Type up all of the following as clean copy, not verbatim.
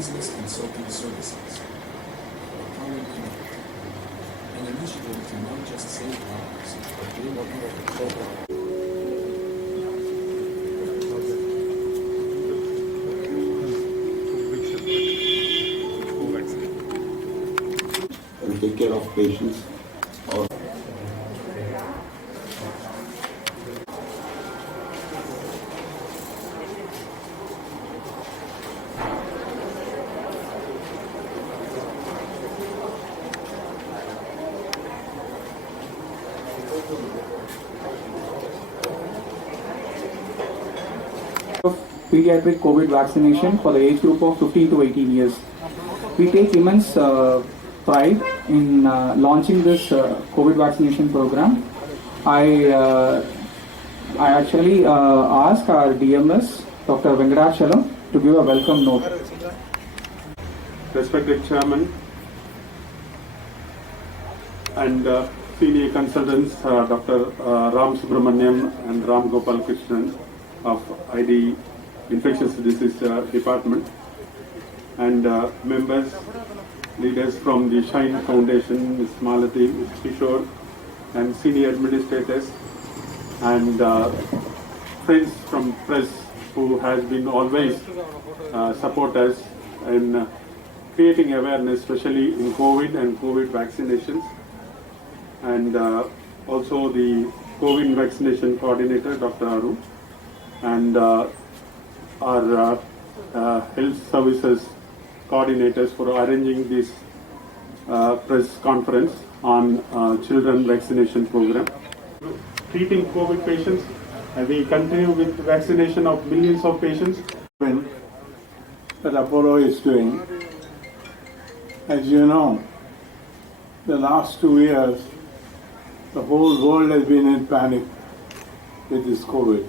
business consulting services. An initiative to not just save lives, but build up and take care of patients. Paediatric COVID vaccination for the age group of 15 to 18 years. We take immense pride in launching this COVID vaccination program. I actually asked our DMS, Dr. Venkatachalam, to give a welcome note. Respected Chairman and senior consultants, Dr. Ram Subramaniam and Ram Gopal Krishnan of ID Infectious Disease Department, and members, leaders from the Shine Foundation, Ms. Malati, Ms. Kishore, and senior administrators, and friends from press who has been always support us in creating awareness, especially in COVID and COVID vaccinations, and also the COVID vaccination coordinator, Dr. Aru, and our health services coordinators for arranging this press conference on children vaccination program. Treating COVID patients, and we continue with vaccination of millions of patients. That Apollo is doing. As you know, the last 2 years, the whole world has been in panic with this COVID.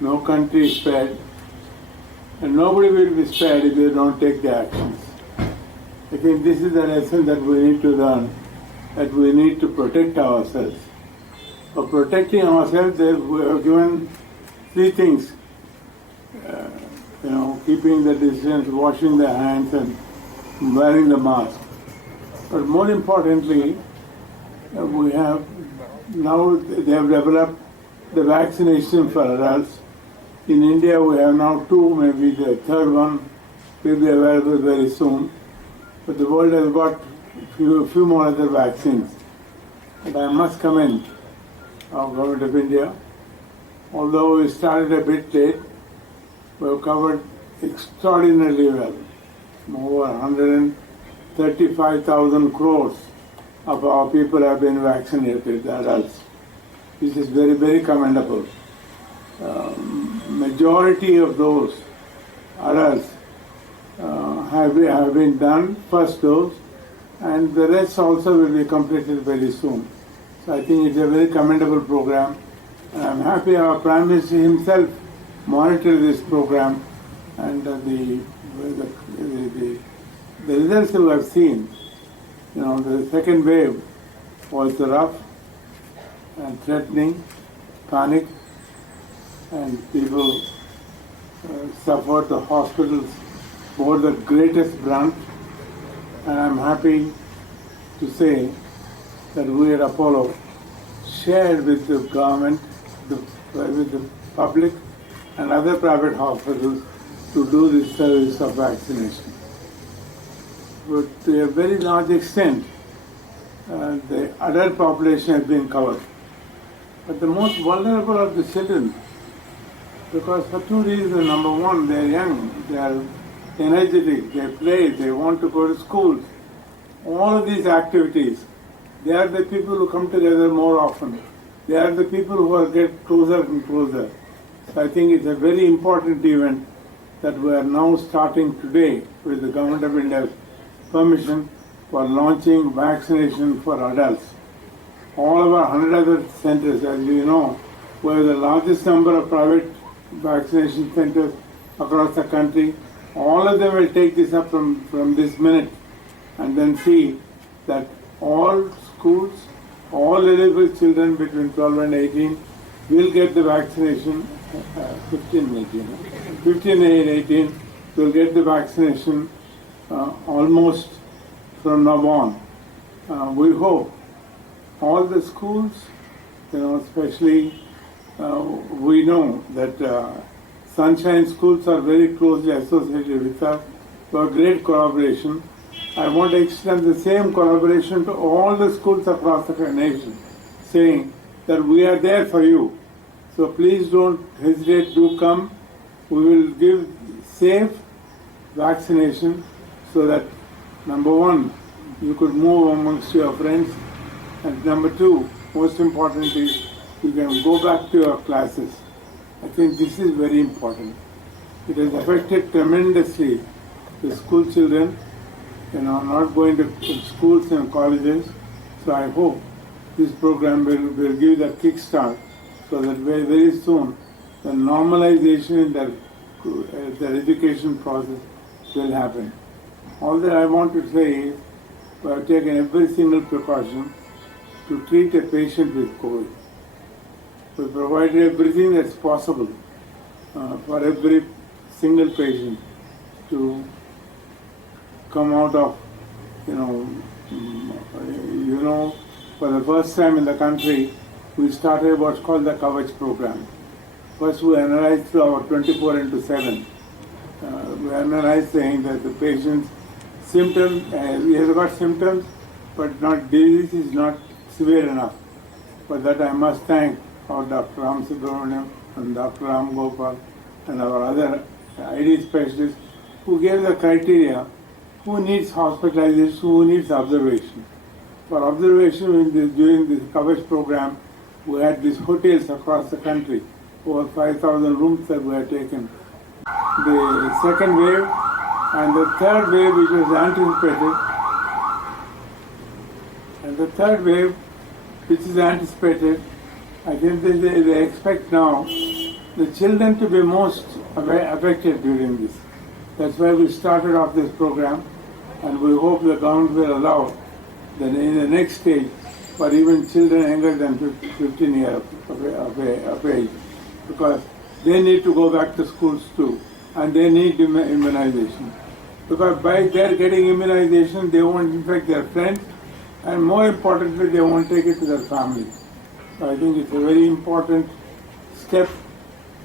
No country is spared, and nobody will be spared if they don't take the actions. I think this is the lesson that we need to learn, that we need to protect ourselves. For protecting ourselves, we are given 3 things. Keeping the distance, washing the hands, and wearing the mask. But more importantly, we have now they have developed the vaccination for adults. In India, we have now 2, maybe the third one will be available very soon. But the world has got a few more other vaccines. And I must commend our government of India. Although we started a bit late, we have covered extraordinarily well. Over 135,000 crores of our people have been vaccinated, the adults. This is very, very commendable. Majority of those adults have been done first dose, and the rest also will be completed very soon. So I think it's a very commendable program, and I'm happy our Prime Minister himself monitored this program, and the results we have seen. The second wave was rough and threatening, panic, and people suffered. The hospitals bore the greatest brunt, and I'm happy to say that we at Apollo shared with the government, with the public, and other private hospitals to do this service of vaccination. But to a very large extent, the adult population has been covered. But the most vulnerable are the children, because for 2 reasons. Number one, they are young, they are energetic, they play, they want to go to school. All of these activities, they are the people who come together more often. They are the people who get closer and closer. So I think it's a very important event that we are now starting today with the Government of India's permission for launching vaccination for adults. All of our 100 other centers, as you know, we have the largest number of private vaccination centers across the country. All of them will take this up from this minute and then see that all schools, all eligible children between 12 and 18 will get the vaccination, 15 and 18 will get the vaccination almost from now on. We hope all the schools, especially we know that Sunshine schools are very closely associated with us for great collaboration. I want to extend the same collaboration to all the schools across the nation, saying that we are there for you. So please don't hesitate, do come. We will give safe vaccination so that, number one, you could move amongst your friends, and number two, most important is you can go back to your classes. I think this is very important. It has affected tremendously the school children, not going to schools and colleges. So I hope this program will give that kickstart so that very, very soon the normalization in their education process will happen. All that I want to say is we have taken every single precaution to treat a patient with COVID. We provided everything that's possible for every single patient to come out of, for the first time in the country, we started what's called the COVID program. First, we analyzed through our 24/7. We analyzed saying that the patient's symptoms, he has got symptoms, but disease is not severe enough. For that, I must thank our Dr. Ram Subramaniam and Dr. Ram Gopal and our other ID specialists who gave the criteria who needs hospitalization, who needs observation. For observation during this coverage program, we had these hotels across the country, over 5,000 rooms that were taken. The second wave and the third wave, which was anticipated, I think they expect now the children to be most affected during this. That's why we started off this program, and we hope the government will allow that in the next stage for even children younger than 15 years of age, because they need to go back to schools too, and they need immunization. Because by their getting immunization, they won't infect their friends, and more importantly, they won't take it to their family. So I think it's a very important step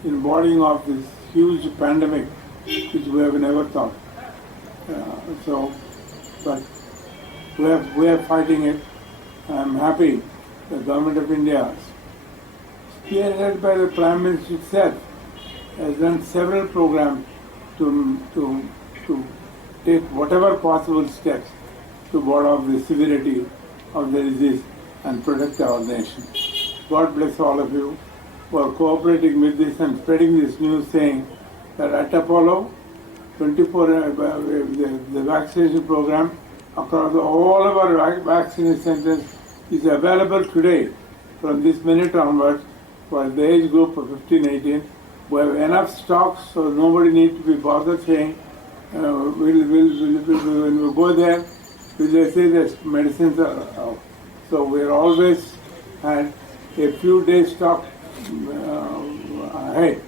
in embodying of this huge pandemic, which we have never thought. But we are fighting it. I'm happy the Government of India, spearheaded by the Prime Minister itself, has done several programs to take whatever possible steps to ward off the severity of the disease and protect our nation. God bless all of you for cooperating with this and spreading this news, saying that at Apollo 24, the vaccination program across all of our vaccination centers is available today from this minute onwards for the age group of 15-18. We have enough stocks, so nobody needs to be bothered saying, when we go there, we'll say that medicines are out. So we're always had a few days stock ahead.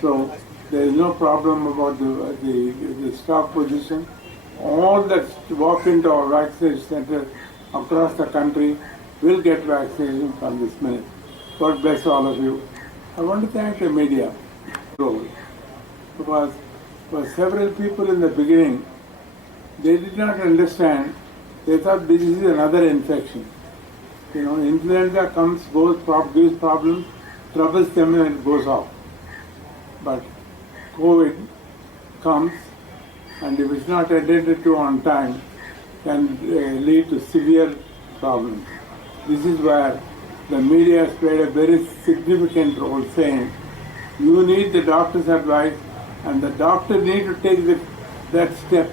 So there is no problem about the stock position. All that walk into our vaccination center across the country will get vaccination from this minute. God bless all of you. I want to thank the media because for several people in the beginning, they did not understand. They thought this is another infection. Influenza comes, goes, gives problems, troubles them and it goes off. But COVID comes, and if it's not attended to on time, can lead to severe problems. This is where the media has played a very significant role, saying you need the doctor's advice, and the doctor needs to take that step,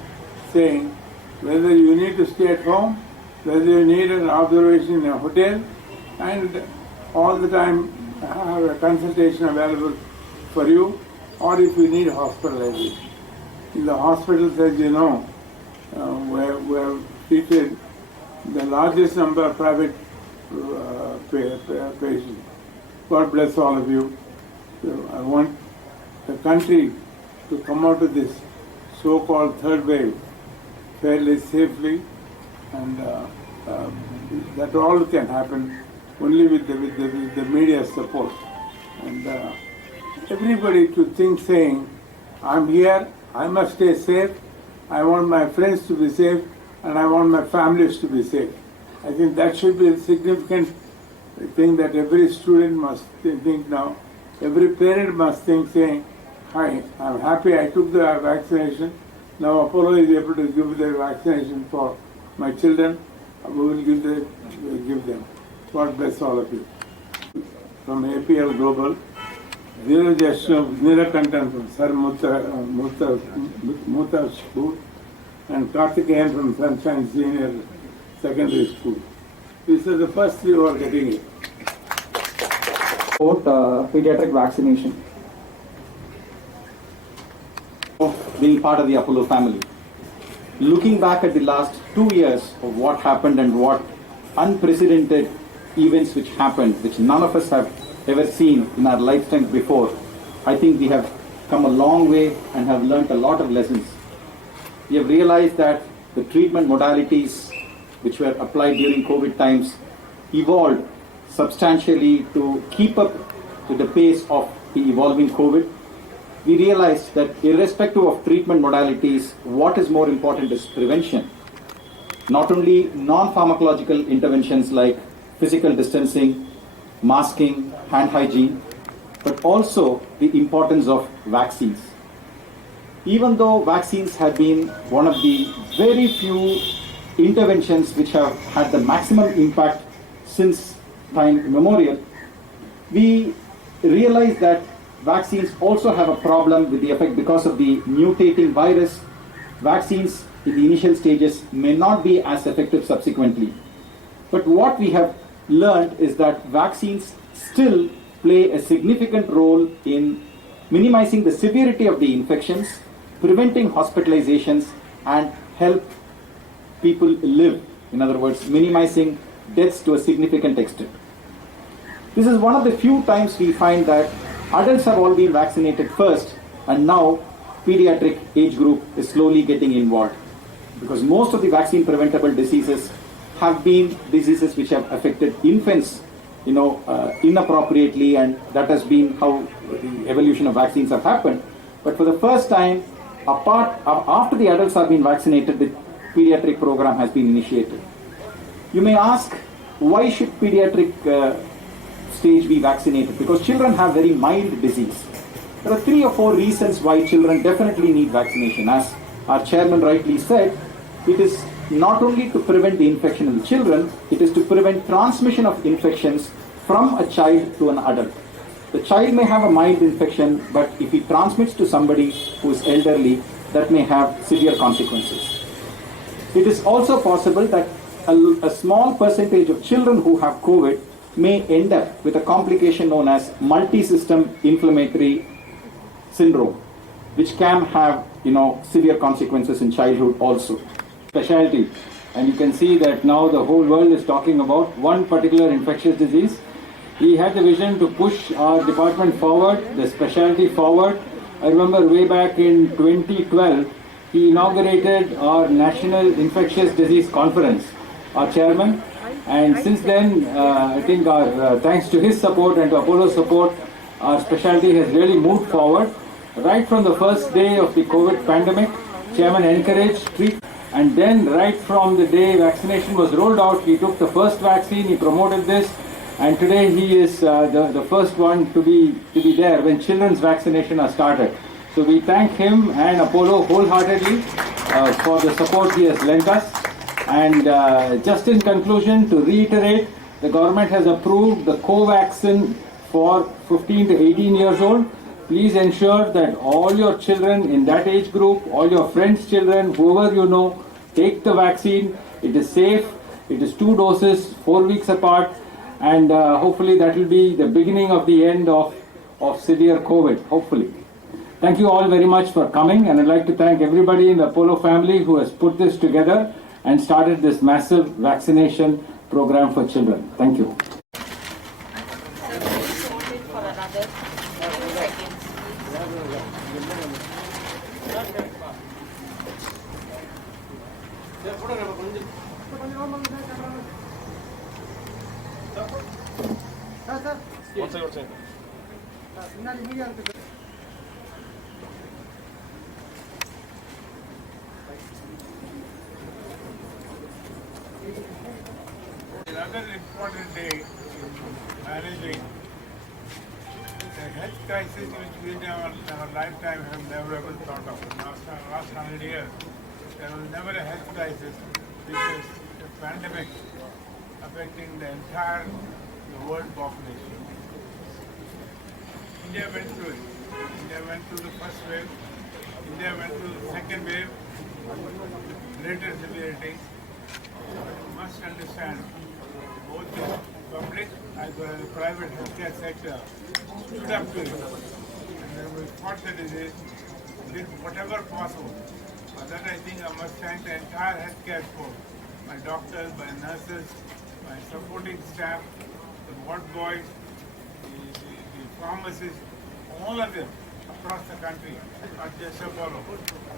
saying whether you need to stay at home, whether you need an observation in a hotel, and all the time have a consultation available for you, or if you need hospitalization. In the hospitals, as you know, we have treated the largest number of private patients. God bless all of you. I want the country to come out of this so-called third wave fairly safely, and that all can happen only with the media support. And everybody to think saying, I'm here, I must stay safe, I want my friends to be safe, and I want my families to be safe. I think that should be a significant thing that every student must think now. Every parent must think saying, hi, I'm happy I took the vaccination. Now Apollo is able to give the vaccination for my children. We will give them. God bless all of you. From APL Global, zero content from Sir Muta School and Karthikeyan from Sunshine Senior Secondary School. These are the first three who are getting it. About pediatric vaccination. Being part of the Apollo family. Looking back at the last 2 years of what happened and what unprecedented events which happened, which none of us have ever seen in our lifetimes before, I think we have come a long way and have learnt a lot of lessons. We have realized that the treatment modalities which were applied during COVID times evolved substantially to keep up with the pace of the evolving COVID. We realized that irrespective of treatment modalities, what is more important is prevention. Not only non-pharmacological interventions like physical distancing, masking, hand hygiene, but also the importance of vaccines. Even though vaccines have been one of the very few interventions which have had the maximum impact since time immemorial, we realize that vaccines also have a problem with the effect because of the mutating virus. Vaccines in the initial stages may not be as effective subsequently. But what we have learned is that vaccines still play a significant role in minimizing the severity of the infections, preventing hospitalizations, and help people live. In other words, minimizing deaths to a significant extent. This is one of the few times we find that adults have all been vaccinated first, and now pediatric age group is slowly getting involved, because most of the vaccine preventable diseases have been diseases which have affected infants, inappropriately, and that has been how the evolution of vaccines have happened. But for the first time, after the adults have been vaccinated, the pediatric program has been initiated. You may ask, why should pediatric stage be vaccinated? Because children have very mild disease. There are 3 or 4 reasons why children definitely need vaccination. As our chairman rightly said, it is not only to prevent the infection in the children, it is to prevent transmission of infections from a child to an adult. The child may have a mild infection, but if he transmits to somebody who is elderly, that may have severe consequences. It is also possible that a small percentage of children who have COVID may end up with a complication known as multi-system inflammatory syndrome, which can have severe consequences in childhood also. Specialty, and you can see that now the whole world is talking about one particular infectious disease. He had the vision to push our department forward, the specialty forward. I remember way back in 2012, he inaugurated our National Infectious Disease Conference, our chairman. And since then, I think thanks to his support and to Apollo's support, our specialty has really moved forward. Right from the first day of the COVID pandemic, chairman encouraged treatment. And then right from the day vaccination was rolled out, he took the first vaccine, he promoted this, and today he is the first one to be there when children's vaccination are started. So we thank him and Apollo wholeheartedly for the support he has lent us. And just in conclusion, to reiterate, the government has approved the Covaxin for 15 to 18 years old. Please ensure that all your children in that age group, all your friends' children, whoever you know, take the vaccine. It is safe. It is 2 doses, 4 weeks apart, and hopefully that will be the beginning of the end of severe COVID, hopefully. Thank you all very much for coming, and I'd like to thank everybody in the Apollo family who has put this together and started this massive vaccination program for children. Thank you. Another important day in managing the health crisis which we in our lifetime have never ever thought of. In the last 100 years, there was never a health crisis which is a pandemic affecting the entire world population. India went through it. India went through the first wave. India went through the second wave, greater severity. You must understand, both the public as well as the private healthcare sector stood up to it. And then we fought the disease, did whatever possible. For that I think I must thank the entire healthcare force, my doctors, my nurses, my supporting staff, the ward boys, the pharmacists, all of them across the country, not just Apollo,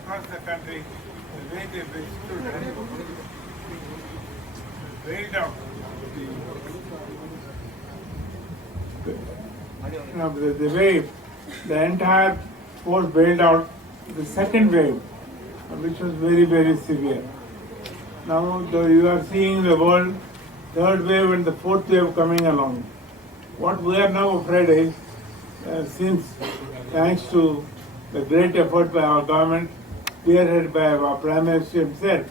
across the country, the way they stood and bailed out the wave, the entire force bailed out the second wave, which was very, very severe. Now you are seeing the world, third wave and the fourth wave coming along. What we are now afraid is, since thanks to the great effort by our government, spearheaded by our Prime Minister himself,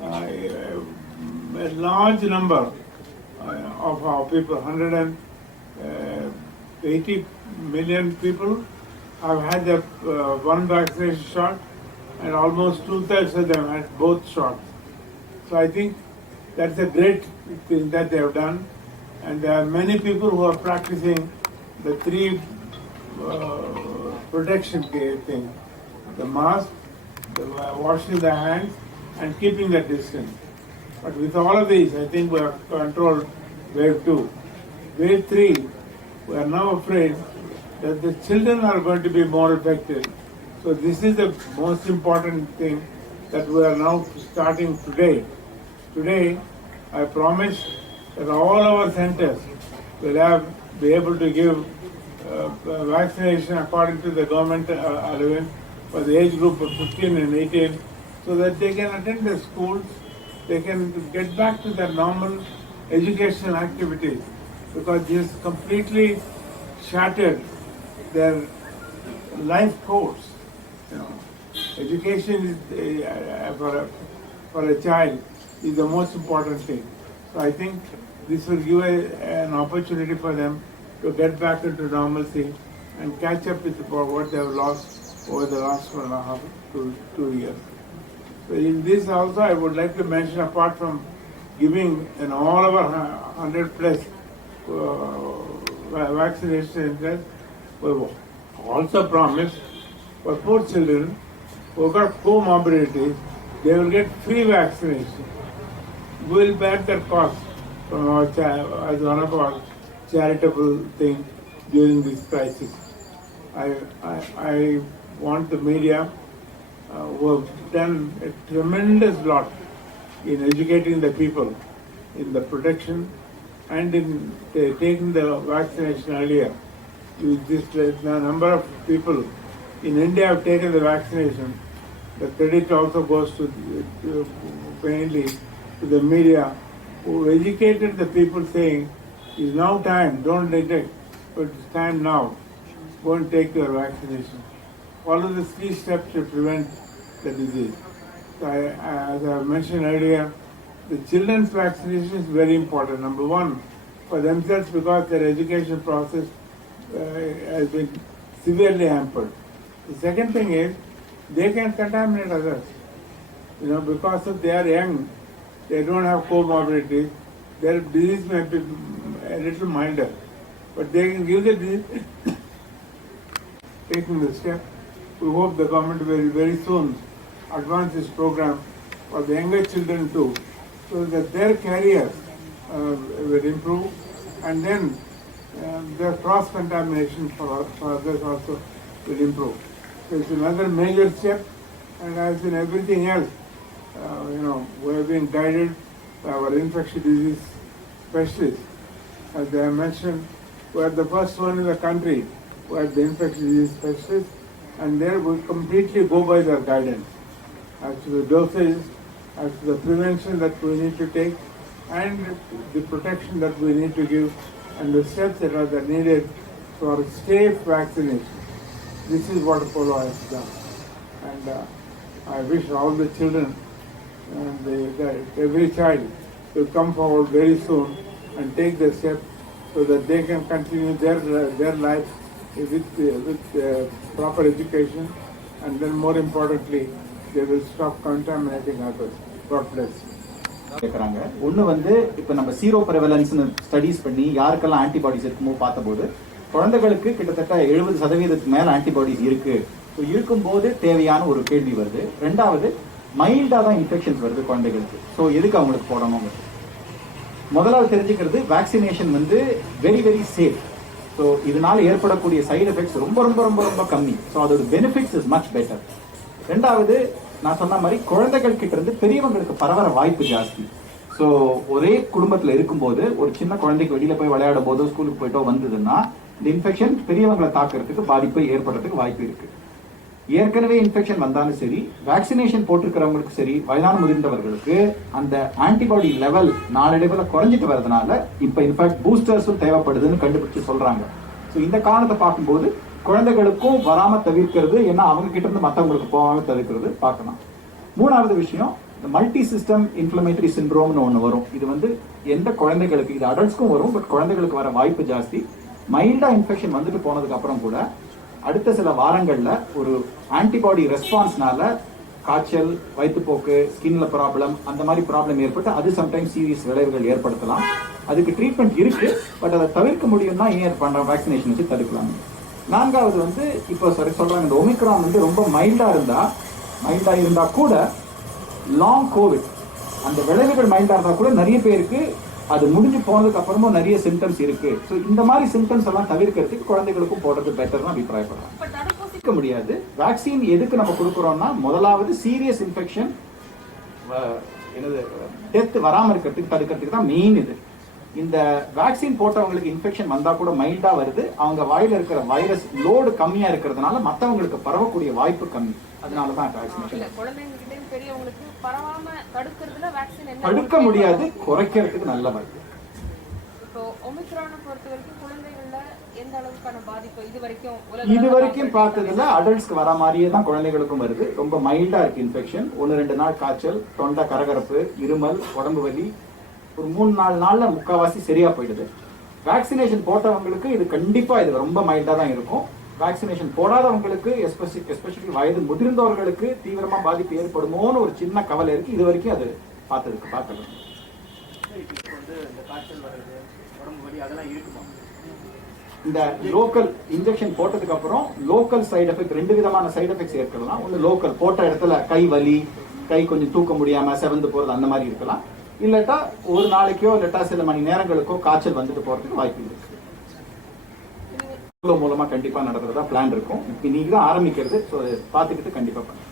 a large number of our people, 180 million people, have had the one vaccination shot, and almost 2/3 of them had both shots. So I think that's a great thing that they have done, and there are many people who are practicing the three protection thing: the mask, the washing the hands, and keeping the distance. But with all of these, I think we have controlled wave 2. Wave 3, we are now afraid that the children are going to be more affected. So this is the most important thing that we are now starting today. Today, I promise that all our centers will be able to give vaccination according to the government allowance for the age group of 15 and 18, so that they can attend the schools, they can get back to their normal educational activities, because this completely shattered their life course. Education is for a child is the most important thing. So I think this will give an opportunity for them to get back into normalcy and catch up with what they have lost over the last 1.5 to 2 years. So in this also, I would like to mention, apart from giving all of our 100+ vaccinations, we also promised for poor children who got comorbidities, they will get free vaccination. We will bear that cost from our as one of our charitable things during this crisis. I want the media who have done a tremendous lot in educating the people in the protection and in taking the vaccination earlier. The number of people in India have taken the vaccination. The credit also goes to mainly to the media, who educated the people, saying, "It's now time, don't neglect, but it's time now. Go and take your vaccination. Follow the 3 steps to prevent the disease." So as I mentioned earlier, the children's vaccination is very important. Number one, for themselves, because their education process has been severely hampered. The second thing is, they can contaminate others. Because if they are young, they don't have comorbidities, their disease may be a little milder, but they can give the disease taking the step. We hope the government will very soon advance this program for the younger children too, so that their careers will improve, and then their cross-contamination for others also will improve. So it's another major step, and as in everything else, we have been guided by our infectious disease specialists. As they have mentioned, we are the first one in the country who have the infectious disease specialists, and there we completely go by their guidance as to the dosage, as to the prevention that we need to take, and the protection that we need to give, and the steps that are needed for safe vaccination. This is what Apollo has done. And I wish all the children and every child will come forward very soon and take the step so that they can continue their life with proper education, and then more importantly, they will stop contaminating others. God bless. கேட்குறாங்க. ஒன்று வந்து இப்போ நம்ம zero ப்ரெவலன்ஸ்னு studies பண்ணி யாருக்கெல்லாம் antibodies இருக்குமோ பார்த்தபோது குழந்தைகளுக்கு கிட்டத்தட்ட 70% மேலே ஆன்டிபாடிஸ் இருக்கு. ஸோ இருக்கும்போது தேவையான ஒரு கேள்வி வருது. ரெண்டாவது, மைல்டாக தான் இன்ஃபெக்ஷன்ஸ் வருது குழந்தைகளுக்கு. ஸோ எதுக்கு அவங்களுக்கு போடணும்? முதலாவது தெரிஞ்சுக்கிறது, வேக்சினேஷன் வந்து வெரி வெரி சேஃப். ஸோ இதனால ஏற்படக்கூடிய சைடு எஃபெக்ட்ஸ் ரொம்ப ரொம்ப ரொம்ப ரொம்ப கம்மி. ஸோ அதோட பெனிஃபிட்ஸ் இஸ் மச் பெட்டர். ரெண்டாவது, நான் சொன்ன மாதிரி குழந்தைகள் கிட்ட இருந்து பெரியவங்களுக்கு பரவற வாய்ப்பு ஜாஸ்தி. ஸோ ஒரே குடும்பத்தில் இருக்கும்போது ஒரு சின்ன குழந்தைக்கு வெளியில போய் விளையாடும் போதோ ஸ்கூலுக்கு போயிட்டோ வந்ததுன்னா இந்த இன்ஃபெக்ஷன் பெரியவங்களை தாக்குறதுக்கு பாதிப்பு ஏற்படுறதுக்கு வாய்ப்பு இருக்கு. ஏற்கனவே இன்ஃபெக்ஷன் வந்தாலும் சரி, வேக்சினேஷன் போட்டிருக்கிறவங்களுக்கு சரி, வயதான முதிர்ந்தவர்களுக்கு அந்த ஆன்டிபாடி லெவல் நாளடைவில் குறைஞ்சிட்டு வரதுனால இப்போ இன்ஃபேக்ட் பூஸ்டர்ஸும் தேவைப்படுதுன்னு கண்டுபிடிச்சு சொல்றாங்க. ஸோ இந்த காரணத்தை பார்க்கும்போது குழந்தைகளுக்கும் வராம தவிர்க்கிறது, ஏன்னா அவங்க கிட்ட இருந்து மற்றவங்களுக்கு போகாம தவிர்க்கிறது பார்க்கலாம். மூணாவது விஷயம், இந்த மல்டி சிஸ்டம் இன்ஃப்ளமேட்டரி சிண்ட்ரோம்னு ஒன்று வரும். இது வந்து எந்த குழந்தைகளுக்கு, இது அடல்ட்ஸ்க்கும் வரும், பட் குழந்தைகளுக்கு வர வாய்ப்பு ஜாஸ்தி. மைல்டா இன்ஃபெக்ஷன் வந்துட்டு போனதுக்கு அப்புறம் கூட அடுத்த சில வாரங்கள்ல ஒரு ஆன்டிபாடி ரெஸ்பான்ஸ்னால காய்ச்சல், வயிற்றுப்போக்கு, ஸ்கின்ல ப்ராப்ளம், அந்த மாதிரி ப்ராப்ளம் ஏற்பட்டு அது சம்டைம்ஸ் சீரியஸ் விளைவுகள் ஏற்படுத்தலாம். அதுக்கு ட்ரீட்மெண்ட் இருக்கு, பட் அதை தவிர்க்க முடியும்னா ஏன் பண்ற வேக்சினேஷன் வச்சு தடுக்கலாம். நான்காவது வந்து இப்போ சொல்றாங்க, இந்த ஒமிக்ரான் வந்து ரொம்ப மைல்டா இருந்தா கூட லாங் கோவிட், அந்த விளைவுகள் மைல்டா இருந்தா கூட நிறைய பேருக்கு அது முடிஞ்சு போனதுக்கு அப்புறமும் நிறைய சிம்டம்ஸ் இருக்கு. ஸோ இந்த மாதிரி சிம்டம்ஸ் எல்லாம் தவிர்க்கிறதுக்கு குழந்தைகளுக்கும் போடுறது பெட்டர் தான் அபிப்பிராயப்படுறாங்க. முடியாது. வேக்சின் எதுக்கு நம்ம கொடுக்குறோம்னா, முதலாவது சீரியஸ் இன்ஃபெக்ஷன், டெத் வராமல் இருக்கிறதுக்கு தடுக்கிறதுக்கு தான் மெயின். இது இந்த வேக்சின் போட்டவங்களுக்கு இன்ஃபெக்ஷன் வந்தா கூட மைல்டா வருது. அவங்க வாயில இருக்கிற வைரஸ் லோடு கம்மியா இருக்கிறதுனால மற்றவங்களுக்கு பரவக்கூடிய வாய்ப்பு கம்மி. அதனாலதான் தடுக்க முடியாது, குறைக்கிறதுக்கு நல்ல வாய்ப்பு. இது வரைக்கும் பார்த்ததுல அடல்ட்ஸ்க்கு வர மாதிரியே தான் குழந்தைகளுக்கும் வருது. ரொம்ப மைல்டா இருக்கு இன்ஃபெக்ஷன். 1-2 நாள் காய்ச்சல், தொண்டை கரகரப்பு, இருமல், உடம்பு வலி, ஒரு 3-4 நாள்ல முக்காவாசி சரியா போயிடுது. வேக்சினேஷன் போட்டவங்களுக்கு இது கண்டிப்பா இது ரொம்ப மைல்டா தான் இருக்கும். வேக்சினேஷன் போடாதவங்களுக்கு, எஸ்பெஷலி வயது முதிர்ந்தவர்களுக்கு தீவிரமா பாதிப்பு ஏற்படுமோன்னு ஒரு சின்ன கவலை இருக்கு. இது வரைக்கும் அது பார்க்கல. இந்த லோக்கல் இன்ஜெக்ஷன் போட்டதுக்கு அப்புறம் லோக்கல் சைடு எஃபெக்ட், 2 விதமான சைடு எஃபெக்ட்ஸ் ஏற்படலாம். ஒன்று லோக்கல் போட்ட இடத்துல கை வலி, கை கொஞ்சம் தூக்க முடியாம செவந்து போறது, அந்த மாதிரி இருக்கலாம். இல்லட்டா ஒரு நாளைக்கோ இல்லட்டா சில மணி நேரங்களுக்கோ காய்ச்சல் வந்துட்டு போறதுக்கு வாய்ப்பு இருக்கு. மூலமா கண்டிப்பா நடக்கிறதா பிளான் இருக்கும். இன்னைக்கு தான் ஆரம்பிக்கிறது. ஸோ பார்த்துக்கிட்டு கண்டிப்பா பண்ணுங்க.